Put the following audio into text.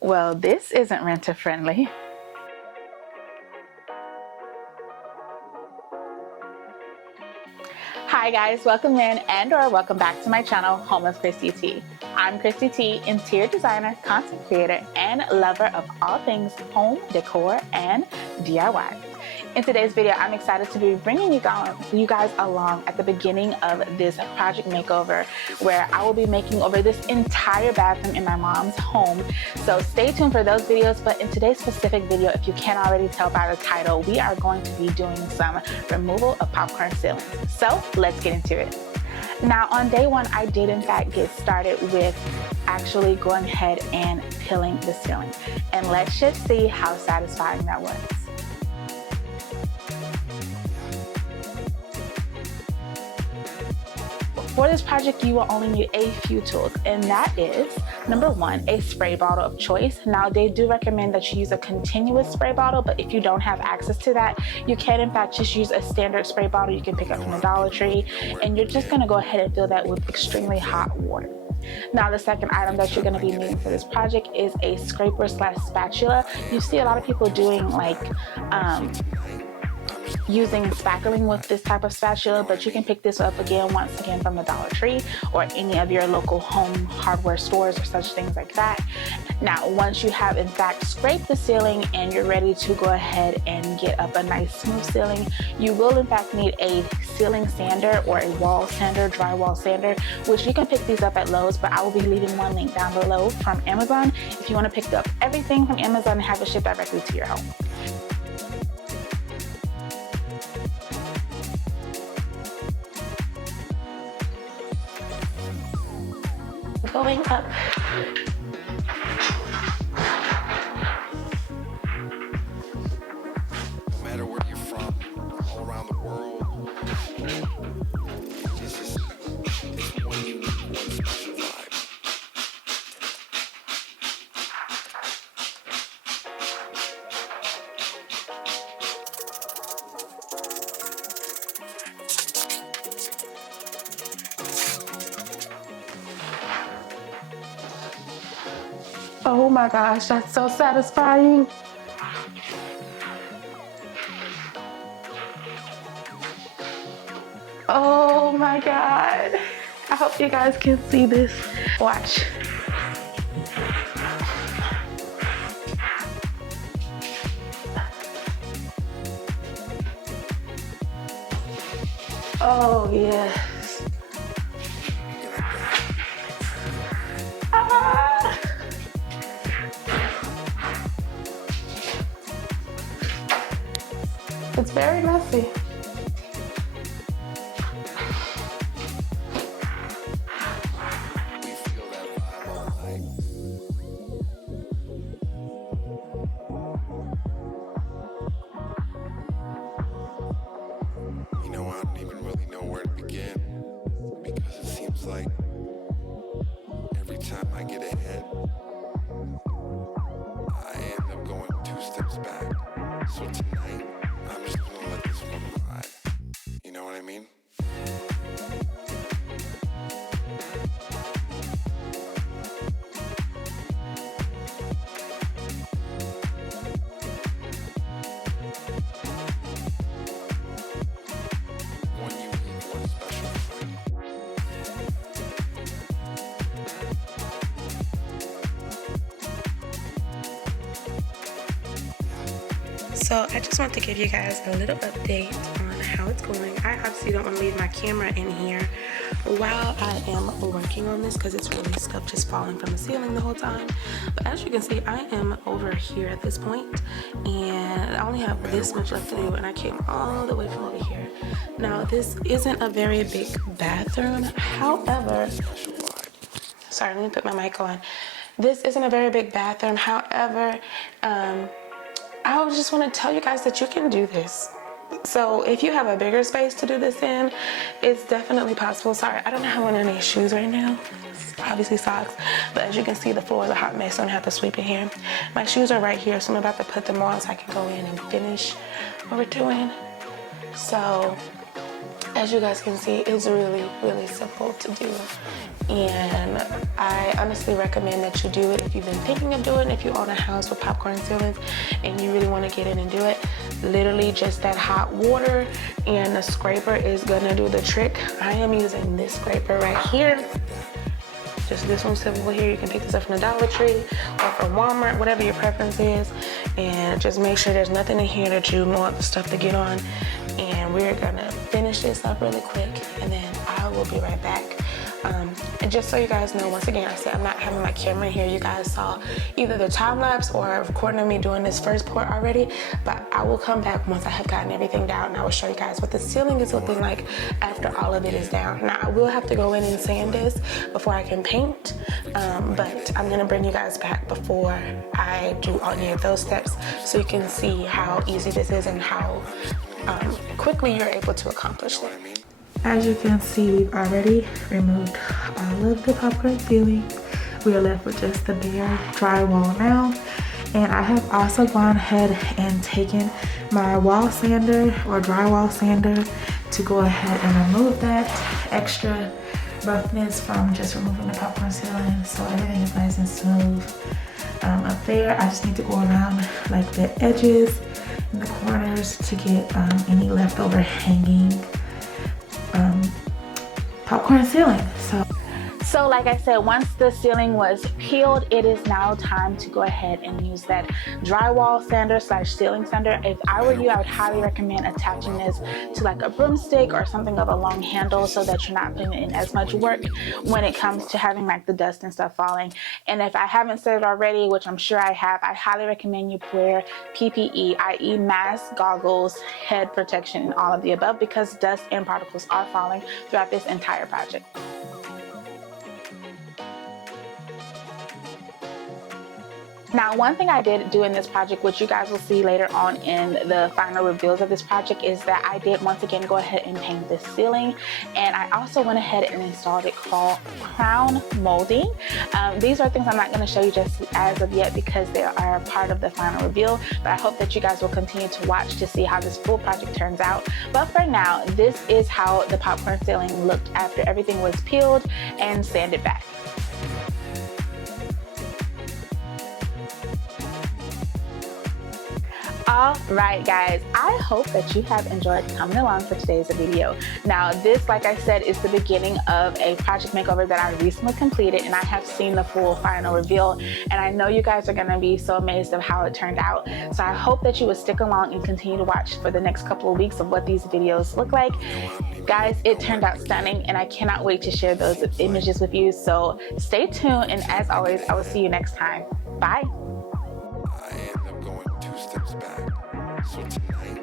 Well, this isn't renter friendly. Hi guys, welcome in and/or welcome back to my channel, Home of Christy T. I'm Christy T, interior designer, content creator, and lover of all things home, decor, and DIY. In today's video, I'm excited to be bringing you guys along at the beginning of this project makeover where I will be making over this entire bathroom in my mom's home. So stay tuned for those videos, but in today's specific video, if you can't already tell by the title, we are going to be doing some removal of popcorn ceilings. So let's get into it. Now on day one, I did in fact get started with actually going ahead and peeling the ceiling. And let's just see how satisfying that was. For this project, you will only need a few tools, and that is, number one, a spray bottle of choice. Now, they do recommend that you use a continuous spray bottle, but if you don't have access to that, you can in fact just use a standard spray bottle you can pick up from the Dollar Tree, and you're just gonna go ahead and fill that with extremely hot water. Now, the second item that you're gonna be needing for this project is a scraper / spatula. You see a lot of people doing like, using spackling with this type of spatula, but you can pick this up once again from the Dollar Tree or any of your local home hardware stores or such things like that. Now, once you have in fact scraped the ceiling and you're ready to go ahead and get up a nice smooth ceiling, you will in fact need a ceiling sander or a wall sander, drywall sander, which you can pick these up at Lowe's, but I will be leaving one link down below from Amazon if you want to pick up everything from Amazon and have it shipped directly to your home. Going up. No matter where you're from, all around the world, it's one unique, one special vibe. Oh my gosh, that's so satisfying. Oh my God. I hope you guys can see this. Watch. Oh yes. Ah. It's very messy. We feel that vibe all night. You know, I don't even really know where to begin because it seems like every time I get ahead, I end up going 2 steps back. So tonight, I'm just gonna let this one ride. You know what I mean? One unique, one special vibe. So I just want to give you guys a little update on how it's going. I obviously don't want to leave my camera in here while I am working on this because it's really stuff just falling from the ceiling the whole time. But as you can see, I am over here at this point and I only have this much left to do, and I came all the way from over here. Now, this isn't a very big bathroom. However, sorry, let me put my mic on. This isn't a very big bathroom. However, I just want to tell you guys that you can do this. So if you have a bigger space to do this in, it's definitely possible. Sorry, I don't have on any shoes right now. Obviously socks, but as you can see, the floor is a hot mess, so I'm gonna have to sweep it here. My shoes are right here, so I'm about to put them on so I can go in and finish what we're doing. So As you guys can see, it's really simple to do. And I honestly recommend that you do it if you've been thinking of doing it, if you own a house with popcorn ceilings and you really want to get in and do it. Literally just that hot water and the scraper is gonna do the trick. I am using this scraper right here. Just this one simple here. You can pick this up from the Dollar Tree or from Walmart, whatever your preference is. And just make sure there's nothing in here that you want the stuff to get on. And we're gonna finish this up really quick and then I will be right back. And just so you guys know, once again, I said I'm not having my camera here. You guys saw either the time lapse or a recording of me doing this first part already, but I will come back once I have gotten everything down and I will show you guys what the ceiling is looking like after all of it is down. Now I will have to go in and sand this before I can paint, but I'm gonna bring you guys back before I do any of those steps so you can see how easy this is and how quickly you're able to accomplish it. As you can see, we've already removed all of the popcorn ceiling. We are left with just the bare drywall now. And I have also gone ahead and taken my wall sander or drywall sander to go ahead and remove that extra roughness from just removing the popcorn ceiling, so everything is nice and smooth. Up there, I just need to go around like the edges and the corners to get any leftover hanging popcorn ceiling. So like I said, once the ceiling was peeled, it is now time to go ahead and use that drywall sander slash ceiling sander. If I were you, I would highly recommend attaching this to like a broomstick or something of a long handle so that you're not putting in as much work when it comes to having like the dust and stuff falling. And if I haven't said it already, which I'm sure I have, I highly recommend you wear PPE, i.e. mask, goggles, head protection, and all of the above, because dust and particles are falling throughout this entire project. Now, one thing I did do in this project, which you guys will see later on in the final reveals of this project, is that I did once again go ahead and paint the ceiling, and I also went ahead and installed it called crown molding. These are things I'm not going to show you just as of yet because they are part of the final reveal, but I hope that you guys will continue to watch to see how this full project turns out. But for now, this is how the popcorn ceiling looked after everything was peeled and sanded back. All right, guys, I hope that you have enjoyed coming along for today's video. Now, this, like I said, is the beginning of a project makeover that I recently completed, and I have seen the full final reveal, and I know you guys are going to be so amazed of how it turned out. So I hope that you will stick along and continue to watch for the next couple of weeks of what these videos look like. Guys, it turned out stunning, and I cannot wait to share those images with you. So stay tuned, and as always, I will see you next time. Bye. I end up going 2 steps back. So tonight